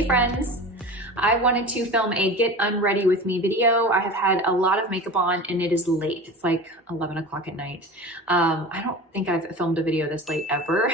Hey friends, I wanted to film a get unready with me video. I have had a lot of makeup on and it is late. It's like 11 o'clock at night. I don't think I've filmed a video this late ever.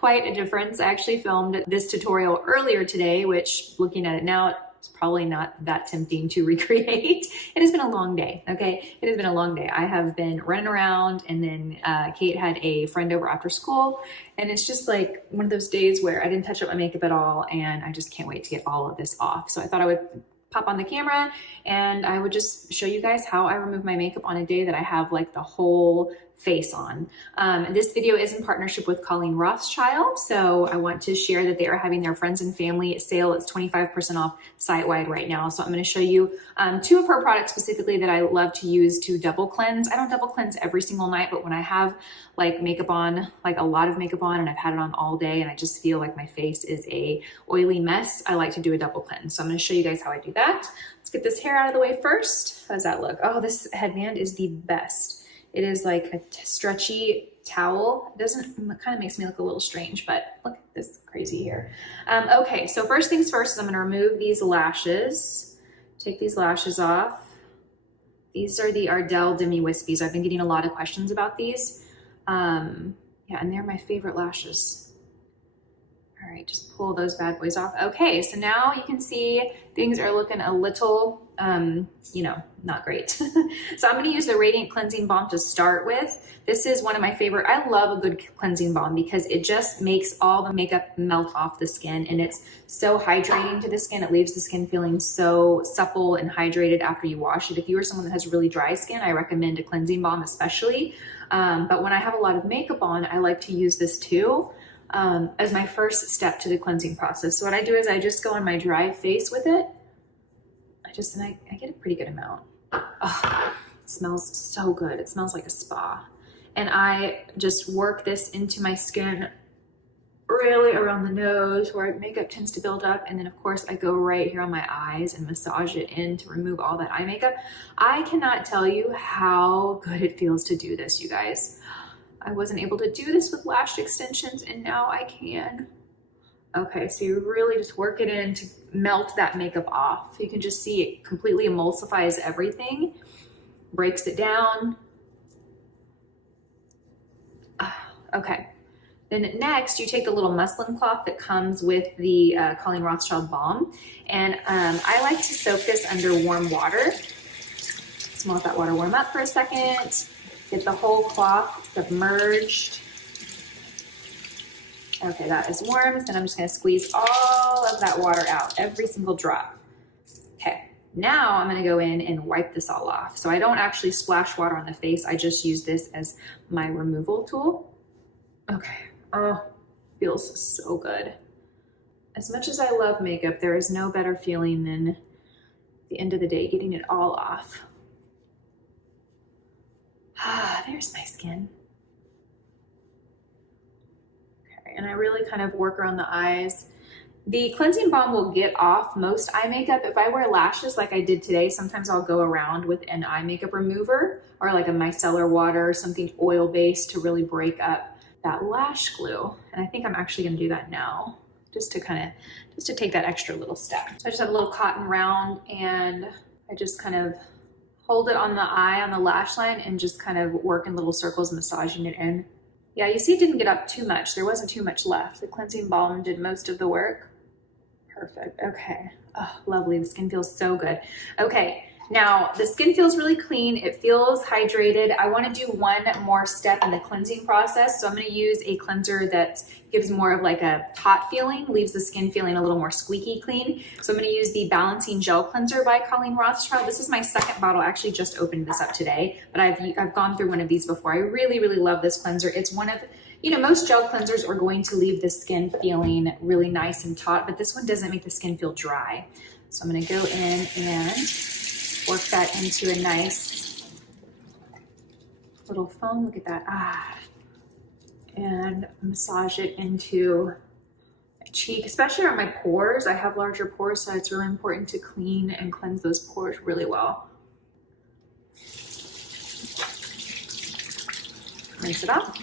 Quite a difference. I actually filmed this tutorial earlier today, which looking at it now, it's probably not that tempting to recreate. It has been a long day, okay? It has been a long day. I have been running around and then Kate had a friend over after school and it's just like one of those days where I didn't touch up my makeup at all and I just can't wait to get all of this off. So I thought I would pop on the camera and I would just show you guys how I remove my makeup on a day that I have like the whole face on. This video is in partnership with Colleen Rothschild, so I want to share that they are having their friends and family sale. It's 25% off site-wide right now. So I'm going to show you two of her products specifically that I love to use to double cleanse. I don't double cleanse every single night, but when I have like makeup on, like a lot of makeup on and I've had it on all day and I just feel like my face is a oily mess, I like to do a double cleanse. So I'm going to show you guys how I do that. Let's get this hair out of the way first. How does that look? Oh, this headband is the best. It is like a stretchy towel. It kind of makes me look a little strange, but look at this crazy hair. Okay, so first things first is I'm gonna remove these lashes. Take these lashes off. These are the Ardell Demi Wispies. I've been getting a lot of questions about these. Yeah, and they're my favorite lashes. All right, just pull those bad boys off. Okay, so now you can see things are looking a little, you know, not great. So I'm gonna use the Radiant Cleansing Balm to start with. This is one of my favorite. I love a good cleansing balm because it just makes all the makeup melt off the skin and it's so hydrating to the skin. It leaves the skin feeling so supple and hydrated after you wash it. If you are someone that has really dry skin, I recommend a cleansing balm especially. But when I have a lot of makeup on, I like to use this too. As my first step to the cleansing process. So what I do is I just go on my dry face with it. I get a pretty good amount. Oh, it smells so good. It smells like a spa. And I just work this into my skin really around the nose where makeup tends to build up. And then of course I go right here on my eyes and massage it in to remove all that eye makeup. I cannot tell you how good it feels to do this, you guys. I wasn't able to do this with lash extensions and now I can. Okay, so you really just work it in to melt that makeup off. You can just see it completely emulsifies everything, breaks it down. Okay, then next you take the little muslin cloth that comes with the Colleen Rothschild balm and I like to soak this under warm water. Just let that water warm up for a second. Get the whole cloth submerged. Okay, that is warm. So I'm just gonna squeeze all of that water out, every single drop. Okay, now I'm gonna go in and wipe this all off. So I don't actually splash water on the face. I just use this as my removal tool. Okay, oh, feels so good. As much as I love makeup, there is no better feeling than at the end of the day, getting it all off. Ah, there's my skin. Okay, and I really kind of work around the eyes. The cleansing balm will get off most eye makeup. If I wear lashes like I did today, sometimes I'll go around with an eye makeup remover or like a micellar water or something oil-based to really break up that lash glue. And I think I'm actually gonna do that now, just to take that extra little step. So I just have a little cotton round and I just kind of hold it on the eye, on the lash line, and just kind of work in little circles, massaging it in. Yeah, you see it didn't get up too much. There wasn't too much left. The cleansing balm did most of the work. Perfect, okay. Oh, lovely, the skin feels so good. Okay, now the skin feels really clean. It feels hydrated. I wanna do one more step in the cleansing process. So I'm gonna use a cleanser that gives more of like a taut feeling, leaves the skin feeling a little more squeaky clean. So I'm gonna use the Balancing Gel Cleanser by Colleen Rothschild. This is my second bottle. I actually just opened this up today, but I've gone through one of these before. I really, really love this cleanser. It's one of, you know, most gel cleansers are going to leave the skin feeling really nice and taut, but this one doesn't make the skin feel dry. So I'm gonna go in and work that into a nice little foam. Look at that. Ah. And massage it into my cheek, especially on my pores. I have larger pores, so it's really important to clean and cleanse those pores really well. Rinse it off.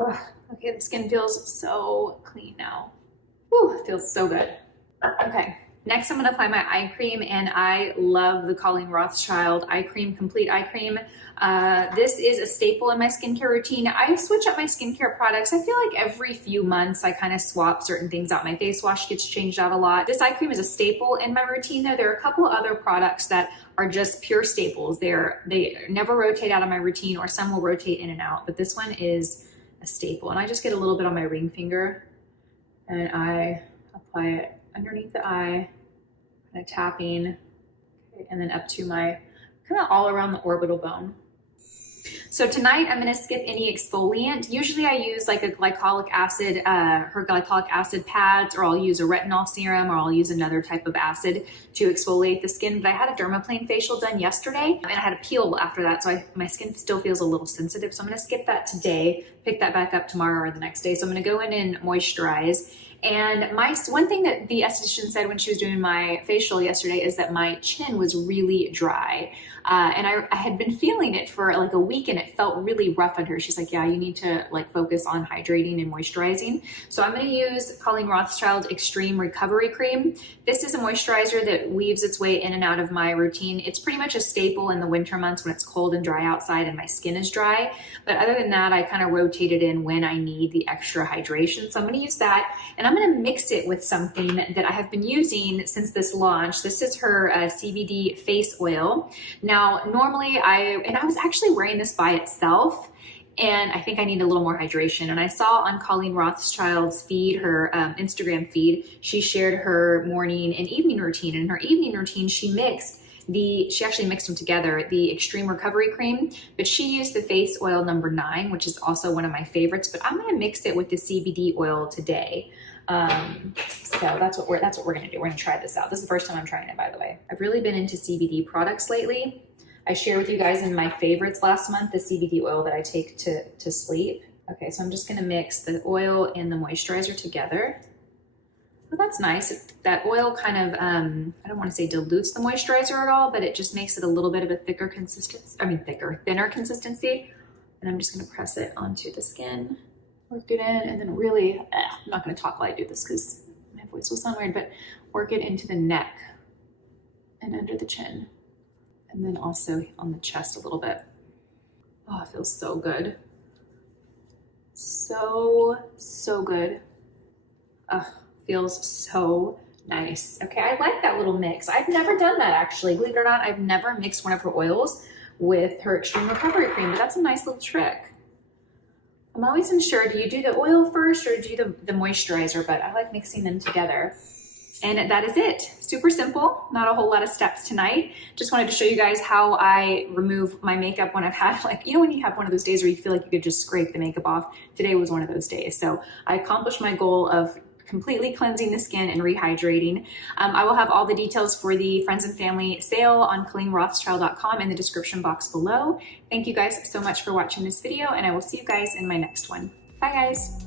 Oh, okay, the skin feels so clean now. Whew, feels so good. Okay, next I'm gonna apply my eye cream, and I love the Colleen Rothschild eye cream, complete eye cream. This is a staple in my skincare routine. I switch up my skincare products. I feel like every few months I kind of swap certain things out. My face wash gets changed out a lot. This eye cream is a staple in my routine though. There are a couple other products that are just pure staples. They never rotate out of my routine, or some will rotate in and out, but this one is a staple. And I just get a little bit on my ring finger and I apply it underneath the eye, kind of tapping, okay, and then up to my, kind of all around the orbital bone. So tonight I'm going to skip any exfoliant. Usually I use like a glycolic acid, her glycolic acid pads, or I'll use a retinol serum, or I'll use another type of acid to exfoliate the skin. But I had a dermaplane facial done yesterday and I had a peel after that. So my skin still feels a little sensitive. So I'm going to skip that today, pick that back up tomorrow or the next day. So I'm going to go in and moisturize. And one thing that the esthetician said when she was doing my facial yesterday is that my chin was really dry. And I had been feeling it for like a week and it felt really rough on her. She's like, yeah, you need to like focus on hydrating and moisturizing. So I'm going to use Colleen Rothschild Extreme Recovery Cream. This is a moisturizer that weaves its way in and out of my routine. It's pretty much a staple in the winter months when it's cold and dry outside and my skin is dry. But other than that, I kind of rotate it in when I need the extra hydration. So I'm going to use that, and I'm going to mix it with something that I have been using since this launch. This is her CBD face oil. Now, normally I was actually wearing this by itself, and I think I need a little more hydration. And I saw on Colleen Rothschild's feed, her Instagram feed, she shared her morning and evening routine. And in her evening routine, she actually mixed them together, the Extreme Recovery Cream, but she used the face oil number 9, which is also one of my favorites, but I'm gonna mix it with the CBD oil today. So that's what we're gonna do. We're gonna try this out. This is the first time I'm trying it, by the way. I've really been into CBD products lately. I shared with you guys in my favorites last month, the CBD oil that I take to sleep. Okay, so I'm just gonna mix the oil and the moisturizer together. Well, that's nice. That oil kind of, I don't want to say dilutes the moisturizer at all, but it just makes it a little bit of a thicker consistency. Thinner consistency. And I'm just going to press it onto the skin, work it in, and then really, I'm not going to talk while I do this because my voice will sound weird, but work it into the neck and under the chin. And then also on the chest a little bit. Oh, it feels so good. So good. Feels so nice. Okay, I like that little mix. I've never done that actually. Believe it or not, I've never mixed one of her oils with her Extreme Recovery Cream, but that's a nice little trick. I'm always unsure, do you do the oil first or do you do the moisturizer? But I like mixing them together. And that is it. Super simple, not a whole lot of steps tonight. Just wanted to show you guys how I remove my makeup when I've had, like, you know, when you have one of those days where you feel like you could just scrape the makeup off. Today was one of those days. So I accomplished my goal of completely cleansing the skin and rehydrating. I will have all the details for the friends and family sale on ColleenRothschild.com in the description box below. Thank you guys so much for watching this video, and I will see you guys in my next one. Bye guys.